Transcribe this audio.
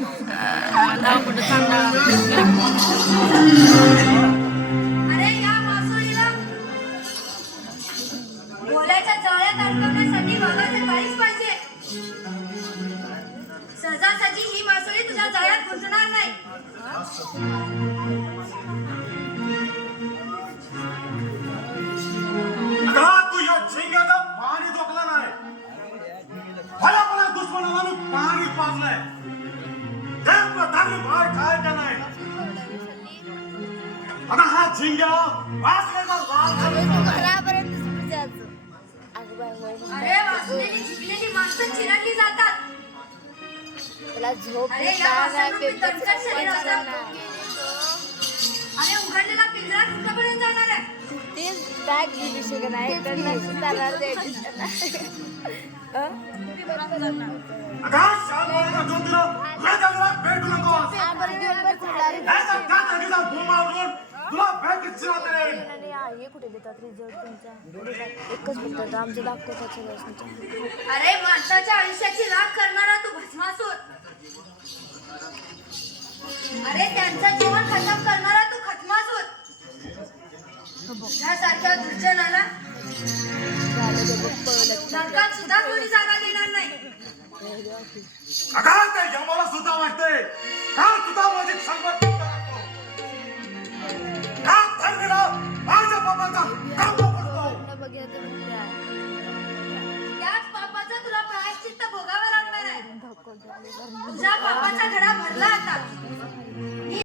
नाव कुठं चांगला अरे या मासोळीला भोल्याच्या जाळ्यात अडकवण्यासाठी वाघाचे काळीच पाहिजे. सहजासहजी ही मासोळी तुझ्या जाळ्यात गुंतणार नाही. तू या झिंग्याचा पाणी झोपला नाही. मला मला दुश्मनाला मी पाणी पाजलंय. ते प्रधानी बाहेर काय का नाही. आता हा झिंग्या वासलेला लाल अरे वासलेली झिंगलेली माणसं चिरडली जातात. त्याला झोप अरे या वासरूपी तणकट शरीराचा अरे उघडलेला पिंजरा कुठपर्यंत जाणार आहे. तेच बॅग गेली शकत नाही तर जाणार अगं शालवाला दोन दिला वेदाला भेटू नकोस. ऐसा त्या जागेचा बोंबावरून तुला बँकेत चिराते. हे कुठे देतात रिझल्ट तुमचा एकच फक्त आमचं दाखवतात सगळं. अरे माणसाच्या आयुष्याची राख करणारा तू भस्मासूर. अरे त्यांचं जीवन खतम करणारा तू खतमासूर. यासारख्या दुर्जनाला नरकात सुद्धा कोणी जागा देणार नाही. अगं ते यमाला सुद्धा वाटते का तुझा माझी संकट का धर्मीला माझ्या बाबाचा काम पडतो. त्याच पापाचं तुला प्रायश्चित्त भोगावं लागणार आहे. तुझ्या पापाचा घडा भरला आता.